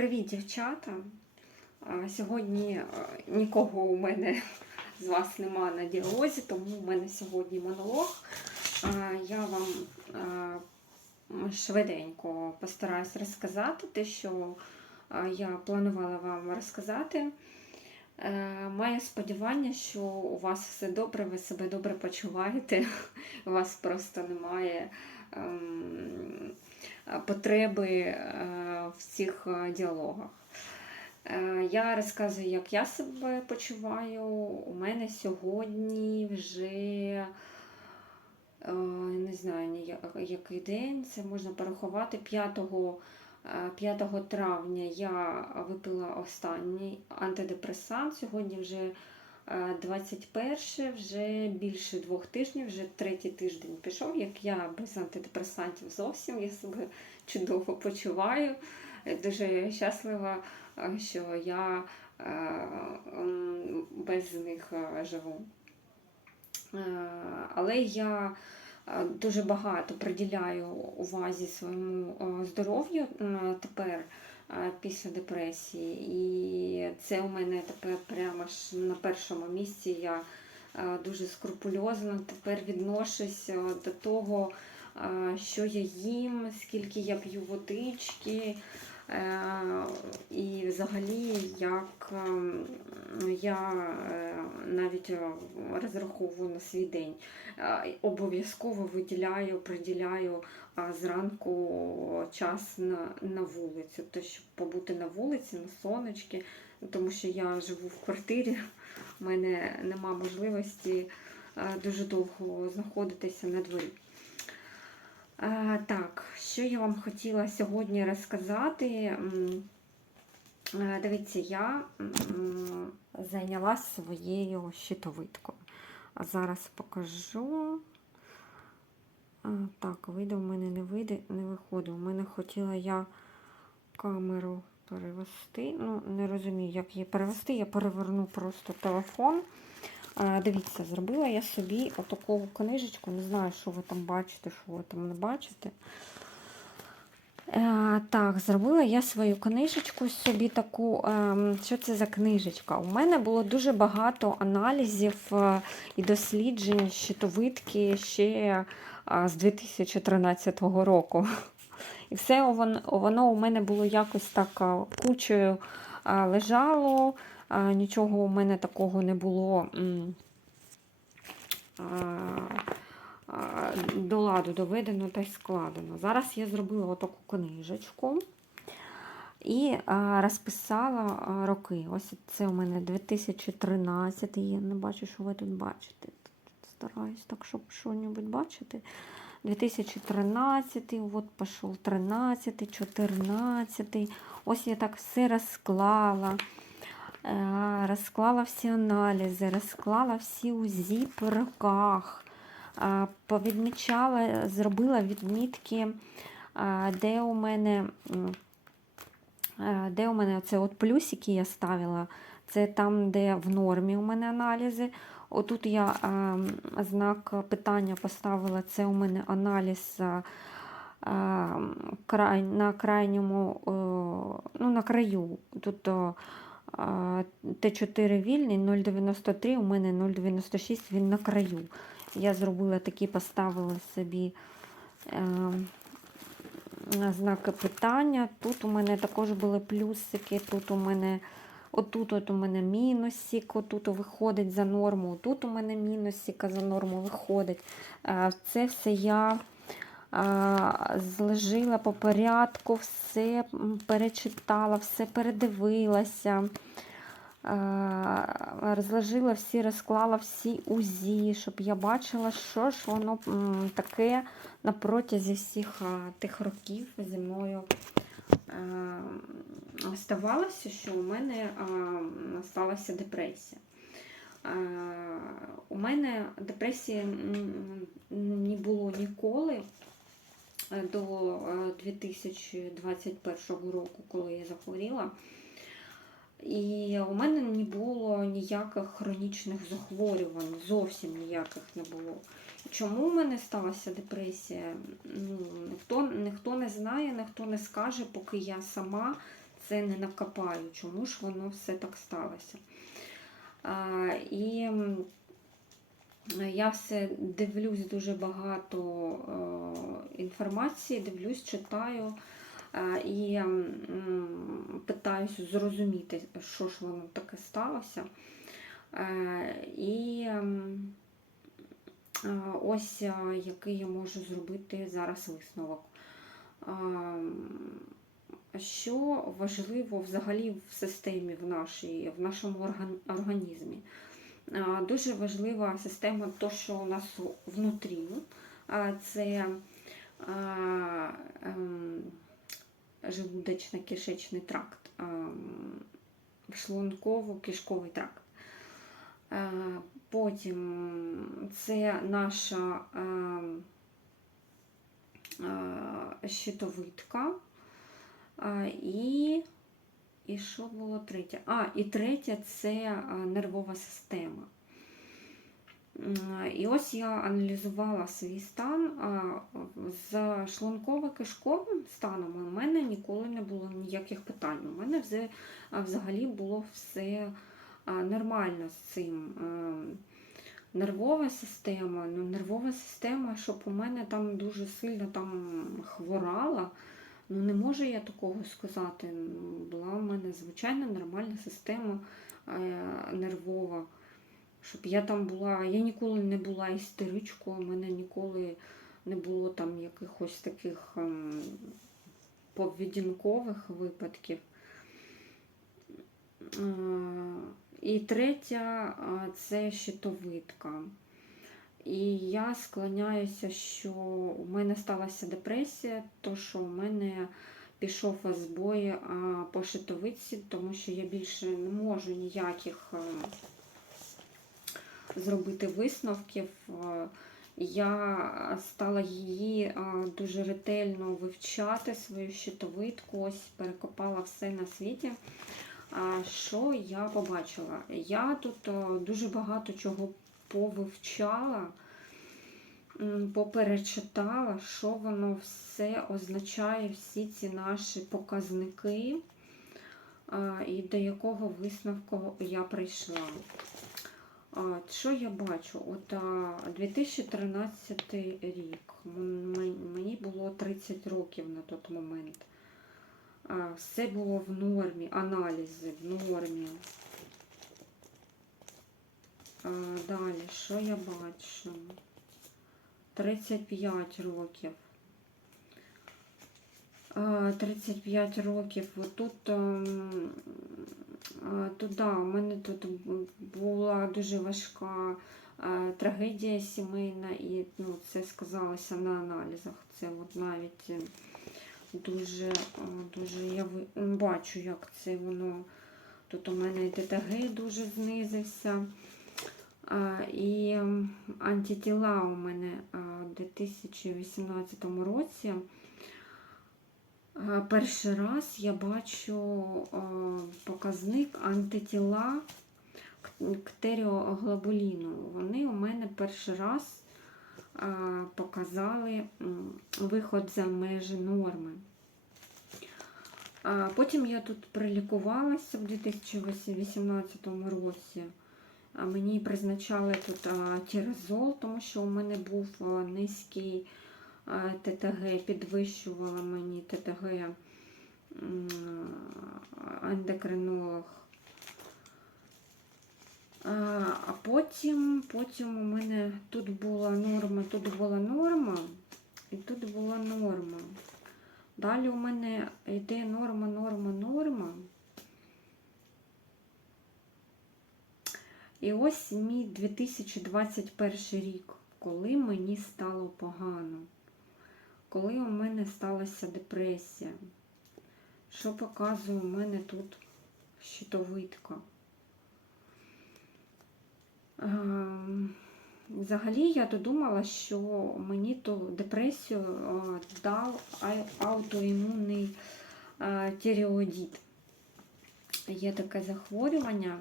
Привіт, дівчата! Сьогодні е, нікого у мене з вас нема на діалозі, тому у мене сьогодні монолог. Я вам е, швиденько постараюсь розказати те, що е, я планувала вам розказати. Маю сподівання, що у вас все добре, ви себе добре почуваєте. У вас просто немає ем, потреби е, в цих е, діалогах. Е, Я розказую, як я себе почуваю. У мене сьогодні вже не знаю який день, це можна порахувати 5, е, 5 травня я випила останній антидепресант. Сьогодні вже е, 21, вже більше двох тижнів, вже третій тиждень пішов, як я без антидепресантів зовсім. Я себе чудово почуваю. Е, Дуже щаслива, е, що я е, без них живу. Але я дуже багато приділяю увазі своєму здоров'ю тепер після депресії. І це у мене тепер прямо ж на першому місці. Я дуже скрупульозно тепер відношуся до того, що я їм, скільки я п'ю водички. Е, І взагалі, як ем, я е, навіть розраховую на свій день. Е, Обов'язково виділяю, приділяю зранку час на, на вулицю, то щоб побути на вулиці, на сонечки, тому що я живу в квартирі, в мене нема можливості дуже довго знаходитися на дворі. Так, що я вам хотіла сьогодні розказати? Е, Дивіться, я зайнялася своєю щитовидкою. Зараз покажу. Так, вийде в мене не вийде, не виходить. У мене хотіла я камеру перевести. Ну, не розумію, як її перевести. Я переверну просто телефон. Дивіться, зробила я собі отаку книжечку. Не знаю, що ви там бачите, що ви там не бачите. Е, так, зробила я свою книжечку собі таку. ем, що це за книжечка? У мене було дуже багато аналізів е, і досліджень щитовидки ще е, з 2013 року. І все воно, у мене було якось так кучею е, лежало, нічого у мене такого не було. до ладу доведено та й складено. Зараз я зробила отаку книжечку і розписала роки. Ось це у мене 2013. Я не бачу, що ви тут бачите. Стараюсь так, щоб що-небудь бачити. 2013, от пішов 13, 14. Ось я так все розклала. Е, Розклала всі аналізи, розклала всі УЗІ по роках. А, повідмічала, зробила відмітки, де у мене, де у мене оце от плюсики я ставила. Це там, де в нормі у мене аналізи. Отут я знак питання поставила. Це у мене аналіз на крайньому, ну, на краю. Тут Т4 вільний, 0,93, у мене 0,96, він на краю. Я зробила такі, поставила собі е, знаки питання. Тут у мене також були плюсики, тут у мене отут от у мене мінусик, отут виходить за норму, тут у мене мінусика за норму виходить. Е, це все я зложила по порядку, все перечитала, все передивилася. Розложила всі, розклала всі УЗІ, щоб я бачила, що ж воно таке на протязі всіх тих років зі мною ставалося, що у мене сталася депресія. У мене депресії не було ніколи до е, 2021 року, коли я захворіла. І у мене не було ніяких хронічних захворювань, зовсім ніяких не було. Чому в мене сталася депресія? Ну, ніхто, ніхто не знає, ніхто не скаже, поки я сама це не накопаю, чому ж воно все так сталося. А, і я все дивлюсь дуже багато е, інформації, дивлюсь, читаю е, і питаюся зрозуміти, що ж воно таке сталося. Е, і ось який я можу зробити зараз висновок. Що важливо взагалі в системі в, нашій, в нашому організмі? Дуже важлива система, то, що у нас внутрі. Це ем, желудочно-кишечний тракт, ем, шлунково-кишковий тракт. Потім це наша ем, щитовидка. І, і що було третє? А, і третє це е, нервова система. І ось я аналізувала свій стан. а, З шлунково-кишковим станом у мене ніколи не було ніяких питань. У мене взагалі було все нормально з цим. Ем, Нервова система, ну нервова система, щоб у мене там дуже сильно там хворала. Ну не можу я такого сказати. Ну, Була в мене звичайна нормальна система е, нервова. Щоб я там була, я ніколи не була істеричкою, у мене ніколи не було там якихось таких ем, поведінкових випадків. Е, І третя е, це щитовидка. І я склоняюся, що у мене сталася депресія, то що у мене пішов збой е, по щитовидці, тому що я більше не можу ніяких е, зробити висновків. Е, Я стала її дуже ретельно вивчати, свою щитовидку, ось перекопала все на світі. Що я побачила? Я тут е, дуже багато чого повивчала, поперечитала, що воно все означає, всі ці наші показники, і до якого висновку я прийшла. Що я бачу? От 2013 рік. Мені було 30 років на той момент. Все було в нормі, аналізи в нормі. А, Далі, що я бачу? 35 років. 35 років. Тут, ем, тут да, у мене тут була дуже важка е, трагедія сімейна, і ну, це сказалося на аналізах. Це от навіть е, дуже, е, дуже я бачу, як це воно. Тут у мене і ТТГ дуже знизився. І антитіла у мене в 2018 році. Перший раз я бачу показник антитіла ктеріоглобуліну. Вони у мене перший раз показали виход за межі норми. Потім я тут прилікувалася в 2018 році. Мені призначали тут тірозол, тому що у мене був низький ТТГ, підвищувала мені ТТГ ендокринолог. А потім, потім у мене тут була норма, тут була норма, і тут була норма. Далі у мене йде норма, норма, норма. І ось мій 2021 рік, коли мені стало погано, коли у мене сталася депресія. Що показує у мене тут щитовидка? Ем, Взагалі я додумала, що мені ту депресію дав ай- аутоімунний а, тіреоїдит. Є таке захворювання.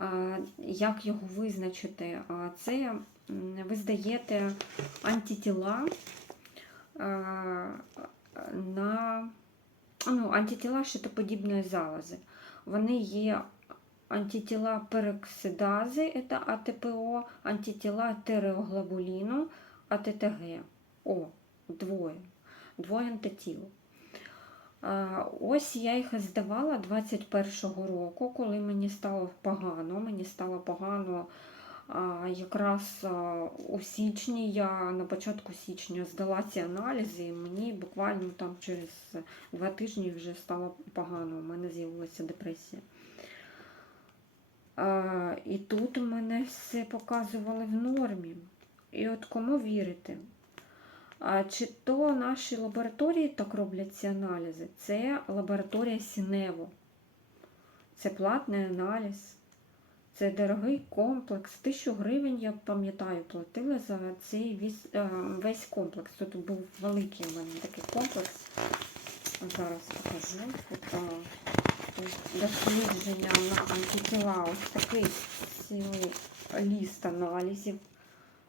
А, Як його визначити? Це ви здаєте антитіла а, на ну, антитіла щитоподібної залози. Вони є антитіла пероксидази, це АТПО, антитіла тереоглобуліну, АТТГ. О, двоє. Двоє антитіл. Ось я їх здавала 21-го року, коли мені стало погано. Мені стало погано якраз у січні. Я на початку січня здала ці аналізи, і мені буквально там через два тижні вже стало погано. У мене з'явилася депресія. І тут у мене все показували в нормі. І от кому вірити? Чи то наші лабораторії так роблять ці аналізи? Це лабораторія Сінево. Це платний аналіз. Це дорогий комплекс. Тисячу гривень, я пам'ятаю, платила за цей весь, е, комплекс. Тут був великий у мене такий комплекс. Зараз покажу. Дослідження на антитіла. Ось такий цілий ліст аналізів.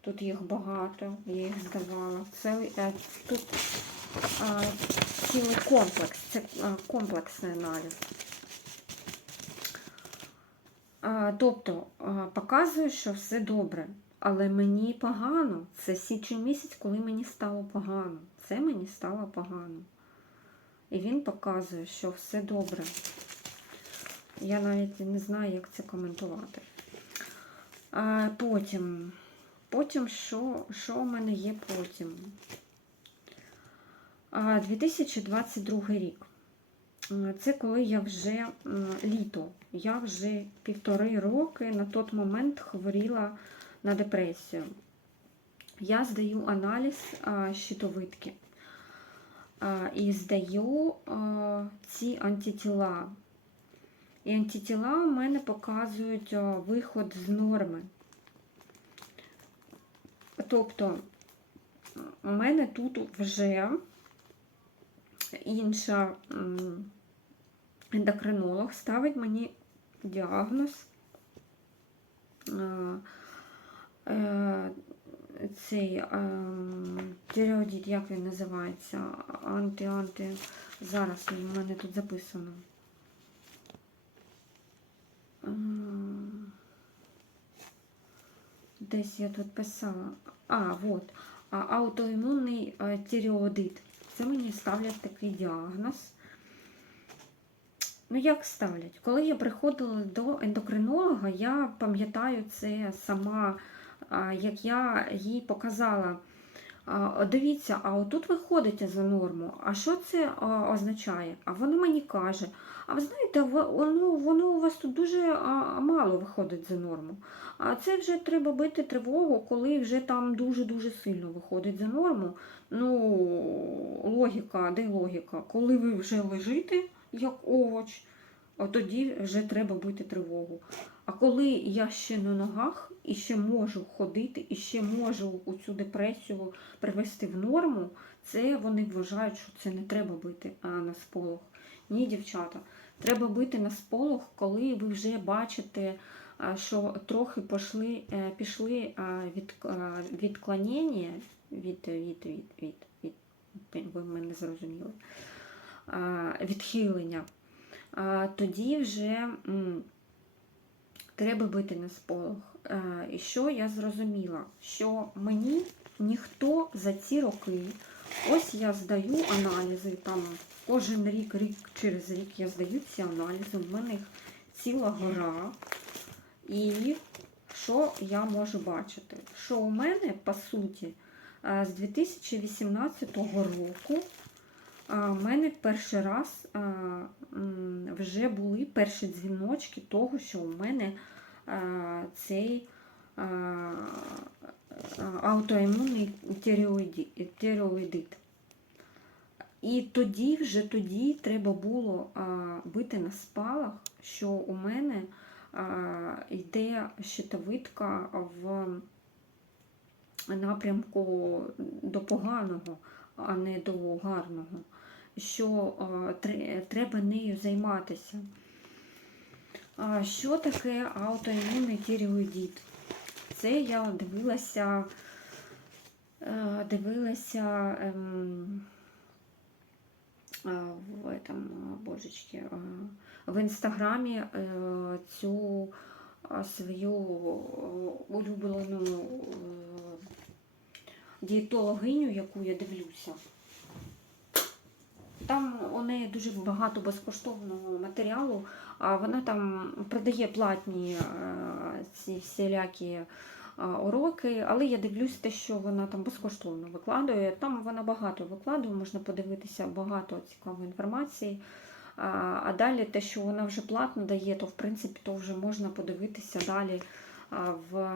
Тут їх багато, я їх здавала. Це, е, тут а, цілий комплекс, це а, комплексний аналіз. А, тобто а, показує, що все добре. Але мені погано. Це січень місяць, коли мені стало погано. Це мені стало погано. І він показує, що все добре. Я навіть не знаю, як це коментувати. А, потім. Потім, що що в мене є потім? 2022 рік. Це коли я вже літо. Я вже півтори роки на той момент хворіла на депресію. Я здаю аналіз щитовидки і здаю ці антитіла. І антитіла у мене показують виход з норми. Тобто у мене тут вже інша ендокринолог ставить мені діагноз е, цей тиреодіт, як він називається, анти-анти. Зараз в мене тут записано. Десь я тут писала. А, от. Аутоімунний тиреодит. Це мені ставлять такий діагноз. Ну, як ставлять? Коли я приходила до ендокринолога, я пам'ятаю це сама, як я їй показала. Дивіться, а отут ви ходите за норму. А що це означає? А вона мені каже: а ви знаєте, воно, воно у вас тут дуже мало виходить за норму. А це вже треба бити тривогу, коли вже там дуже-дуже сильно виходить за норму. Ну, логіка, де логіка? Коли ви вже лежите, як овоч, тоді вже треба бити тривогу. А коли я ще на ногах і ще можу ходити, і ще можу цю депресію привести в норму, це вони вважають, що це не треба бити а на сполох. Ні, дівчата. Треба бити на сполох, коли ви вже бачите, що трохи пішли, е, пішли від, відклонення від, від, від, від, від, ви мене зрозуміли, відхилення. Тоді вже треба бити на сполох. Е, і що я зрозуміла? Що мені ніхто за ці роки, ось я здаю аналізи, там кожен рік, рік через рік я здаю ці аналізи, у мене їх ціла гора. І що я можу бачити? Що у мене, по суті, е, з 2018 року у мене перший раз вже були перші дзвіночки того, що у мене цей аутоімунний тиреоїдит. І тоді вже тоді треба було бити на спалах, що у мене йде щитовидка в напрямку до поганого, а не до гарного, що треба нею займатися. Що таке аутоімунний тіреоїдит? Це я дивилася, е, дивилася ем, в этом, божечки, в інстаграмі е, цю свою е, улюблену е, дієтологиню, яку я дивлюся. Там у неї дуже багато безкоштовного матеріалу, а вона там продає платні е, ці всілякі уроки, але я дивлюсь те, що вона там безкоштовно викладує. Там вона багато викладує, можна подивитися багато цікавої інформації. А, далі те, що вона вже платно дає, то в принципі то вже можна подивитися далі в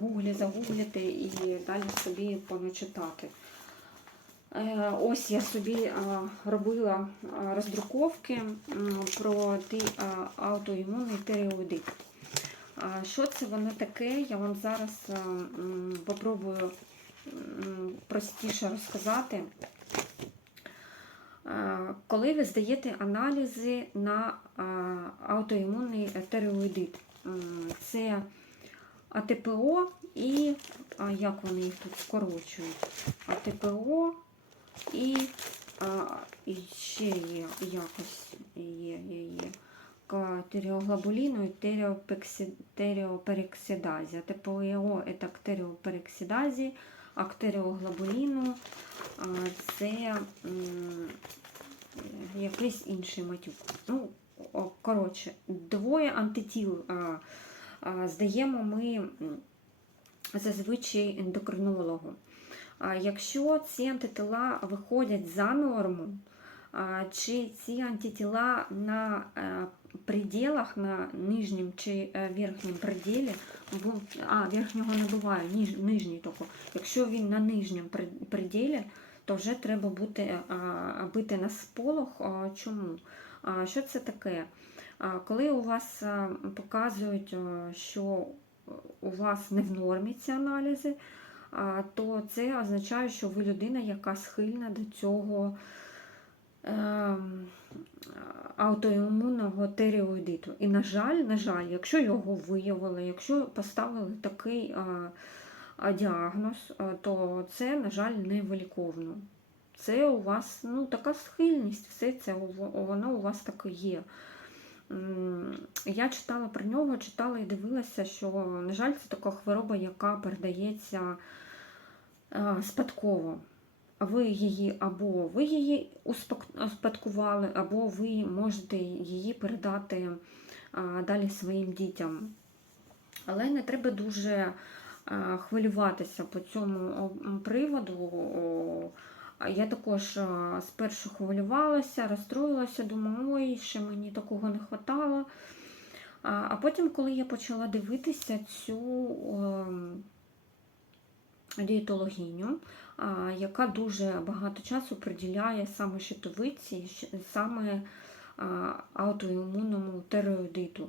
гуглі, загуглити і далі собі поначитати. Е, Ось я собі робила роздруковки про ті аутоімунний тиреоїдит. Що це воно таке? Я вам зараз а, м, попробую простіше розказати. Коли ви здаєте аналізи на а, аутоімунний тиреоїдит, це АТПО і а, як вони їх тут скорочують? АТПО і, а, і ще є якось є, є, є. Тиреопексі- тиреопероксидазі. АТПО – це к тиреопероксидазі, а к тиреоглобуліну а, це якийсь інший матюк. Ну, коротше, двоє антитіл здаємо ми зазвичай ендокринологу. Якщо ці антитіла виходять за норму, чи ці антитіла на е, пределах, на нижньому чи е, верхньому пределі, а, верхнього не буває, ніж, нижній тільки. Якщо він на нижньому пред- пределі, то вже треба бути, бити на сполох. Чому? Що це таке? Коли у вас показують, що у вас не в нормі ці аналізи, то це означає, що ви людина, яка схильна до цього аутоімунного тиреоїдиту. І, на жаль, на жаль, якщо його виявили, якщо поставили такий а, а, діагноз, то це, на жаль, не виліковно. Це у вас ну, така схильність, все це воно у вас таке є. Я читала про нього, читала і дивилася, що, на жаль, це така хвороба, яка передається е, спадково. Ви її або ви її успадкували, або ви можете її передати далі своїм дітям. Але не треба дуже хвилюватися по цьому приводу. Я також спершу хвилювалася, розстроїлася, думаю, ой, ще мені такого не вистачало. А потім, коли я почала дивитися цю ем, дієтологиню, а, яка дуже багато часу приділяє саме щитовиці, саме аутоімунному тиреоїдиту.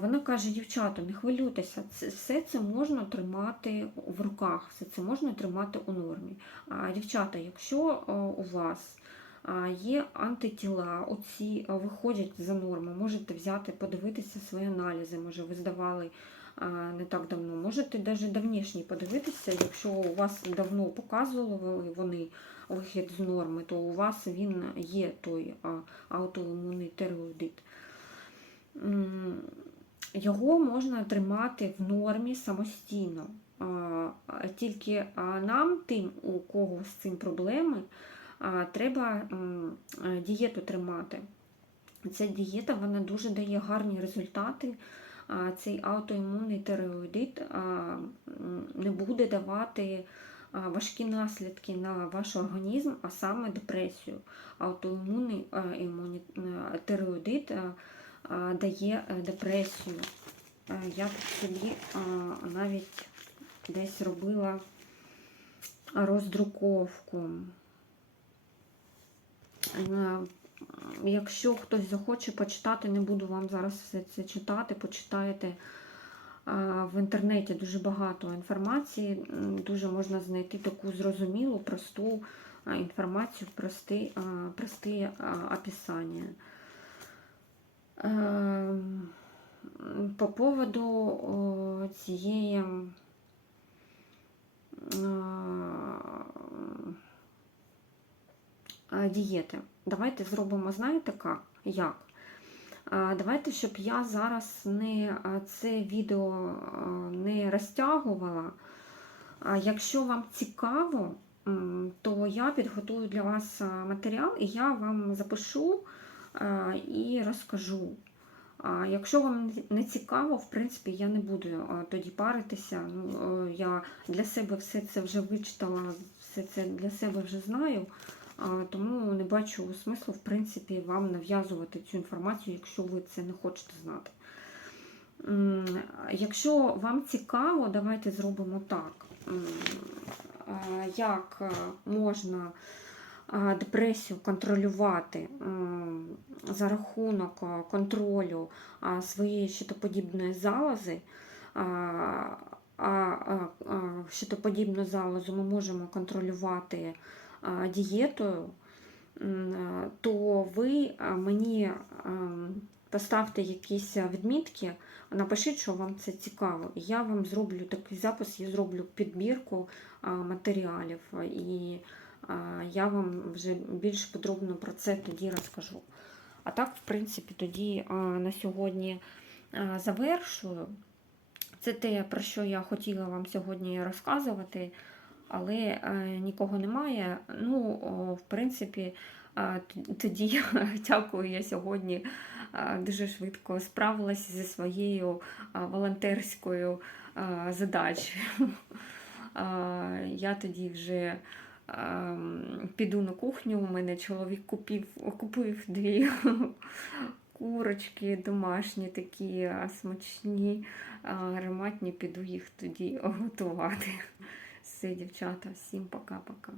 Вона каже, дівчата, не хвилюйтеся, все це можна тримати в руках, все це можна тримати у нормі. А, Дівчата, якщо у вас є антитіла, оці виходять за норму, можете взяти, подивитися свої аналізи, може ви здавали не так давно. Можете навіть давнішні подивитися, якщо у вас давно показували вони вихід з норми, то у вас він є той аутоімунний тиреоїдит. Його можна тримати в нормі самостійно. Тільки нам, тим, у кого з цим проблеми, треба е, дієту тримати. Ця дієта вона дуже дає гарні результати. Цей аутоімунний тиреоїдит не буде давати важкі наслідки на ваш організм, а саме депресію. Аутоімунний а, е, тиреоїдит дає е, депресію. Е, Я собі навіть десь робила роздруковку. Е, Якщо хтось захоче почитати, не буду вам зараз все це читати, почитаєте в інтернеті дуже багато інформації, дуже можна знайти таку зрозумілу, просту інформацію, прості, прості описання. По поводу цієї а, е, дієти. Давайте зробимо, знаєте як? Е, Давайте, щоб я зараз не е, це відео е, не розтягувала. Якщо вам цікаво, то я підготую для вас е, матеріал і я вам запишу е, і розкажу. Якщо вам не цікаво, в принципі, я не буду е, тоді паритися. Ну, е, я для себе все це вже вичитала, все це для себе вже знаю. Тому не бачу смислу, в принципі, вам нав'язувати цю інформацію, якщо ви це не хочете знати. Якщо вам цікаво, давайте зробимо так. Як е, можна депресію контролювати за рахунок е, контролю своєї щитоподібної залози. А, щитоподібну залозу ми можемо контролювати дієтою, то ви мені поставте якісь відмітки, напишіть, що вам це цікаво. Я вам зроблю такий запис, я зроблю підбірку матеріалів. І я вам вже більш подробно про це тоді розкажу. А так, в принципі, тоді на сьогодні завершую. Це те, про що я хотіла вам сьогодні розказувати, але е, нікого немає. Ну, в принципі, тоді дякую, я сьогодні дуже швидко справилася зі своєю волонтерською задачею. Я тоді вже піду на кухню. У мене чоловік купив, купив дві курочки домашні, такі смачні, ароматні, піду їх тоді готувати. Все, дівчата, всім пока-пока.